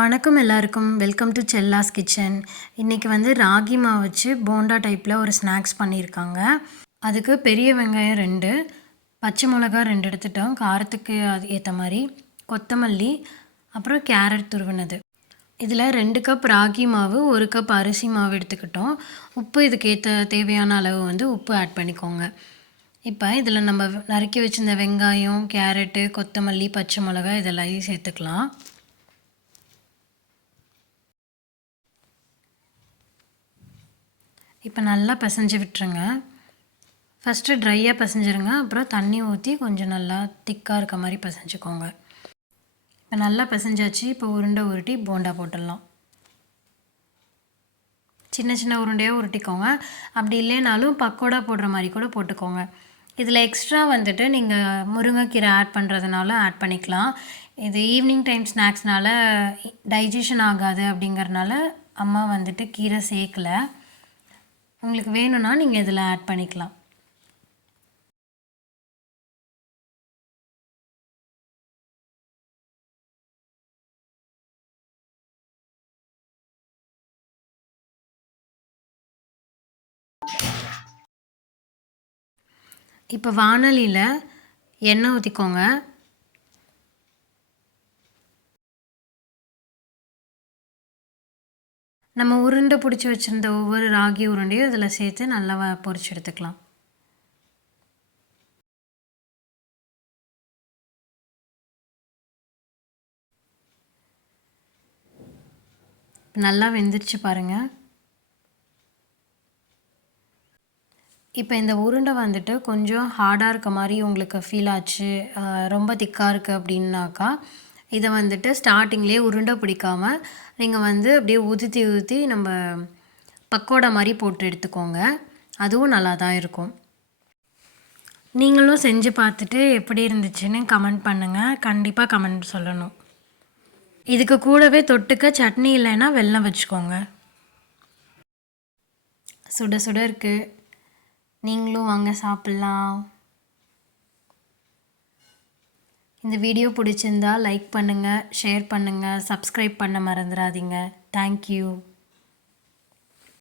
வணக்கம் எல்லாருக்கும். Welcome to Chella's kitchen. இன்றைக்கி வந்து ராகி மாவு வச்சு போண்டா டைப்பில் ஒரு ஸ்நாக்ஸ் பண்ணியிருக்காங்க. அதுக்கு பெரிய வெங்காயம் 2, பச்சை மிளகா 2 எடுத்துட்டோம் காரத்துக்கு அது ஏற்ற மாதிரி, கொத்தமல்லி, அப்புறம் கேரட் துருவினது. இதில் 2 கப் ராகி மாவு, 1 கப் அரிசி மாவு எடுத்துக்கிட்டோம். உப்பு இதுக்கு தேவையான அளவு வந்து உப்பு ஆட் பண்ணிக்கோங்க. இப்போ இதில் நம்ம நறுக்கி வச்சிருந்த வெங்காயம், கேரட்டு, கொத்தமல்லி, பச்சை மிளகா இதெல்லாத்தையும் சேர்த்துக்கலாம். இப்போ நல்லா பிசைஞ்சு விட்டுருங்க. ஃபஸ்ட்டு ட்ரையாக பிசைஞ்சிருங்க, அப்புறம் தண்ணி ஊற்றி கொஞ்சம் நல்லா திக்காக இருக்க மாதிரி பிசைஞ்சுக்கோங்க. இப்போ நல்லா பிசைஞ்சாச்சு. இப்போ உருண்டை உருட்டி போண்டா போட்டுடலாம். சின்ன சின்ன உருண்டையாக உருட்டிக்கோங்க. அப்படி இல்லைனாலும் பக்கோடா போடுற மாதிரி கூட போட்டுக்கோங்க. இதில் எக்ஸ்ட்ரா வந்துட்டு நீங்கள் முருங்கைக்கீரை ஆட் பண்ணுறதுனால ஆட் பண்ணிக்கலாம். இது ஈவினிங் டைம் ஸ்நாக்ஸ்னால டைஜஷன் ஆகாது அப்படிங்கிறனால அம்மா வந்துட்டு கீரை சேர்க்கலை. உங்களுக்கு வேணும்னா நீங்கள் இதில் ஆட் பண்ணிக்கலாம். இப்போ வாணலியில் எண்ணெய் ஊற்றிக்கோங்க. நம்ம உருண்டை பிடிச்சி வச்சுருந்த ஒவ்வொரு ராகி உருண்டையும் இதில் சேர்த்து நல்லா பொரிச்சு எடுத்துக்கலாம். நல்லா வெந்துருச்சு பாருங்கள். இப்போ இந்த உருண்டை வந்துட்டு கொஞ்சம் ஹார்டாக இருக்க மாதிரி உங்களுக்கு ஃபீல் ஆச்சு, ரொம்ப திக்காக இருக்குது அப்படின்னாக்கா, இதை வந்துட்டு ஸ்டார்டிங்லேயே உருண்டை பிடிக்காமல் நீங்கள் வந்து அப்படியே ஊற்றி நம்ம பக்கோடா மாதிரி போட்டு எடுத்துக்கோங்க. அதுவும் நல்லா தான் இருக்கும். நீங்களும் செஞ்சு பார்த்துட்டு எப்படி இருந்துச்சுன்னு கமெண்ட் பண்ணுங்கள். கண்டிப்பாக கமெண்ட் சொல்லணும். இதுக்கு கூடவே தொட்டுக்க சட்னி இல்லைன்னா வெல்லம் வச்சுக்கோங்க. சுட சுட இருக்குது. நீங்களும் வாங்க சாப்பிட்லாம். இந்த வீடியோ பிடிச்சிருந்தா லைக் பண்ணுங்கள், ஷேர் பண்ணுங்கள், சப்ஸ்கிரைப் பண்ண மறந்துடாதீங்க. தேங்க்யூ.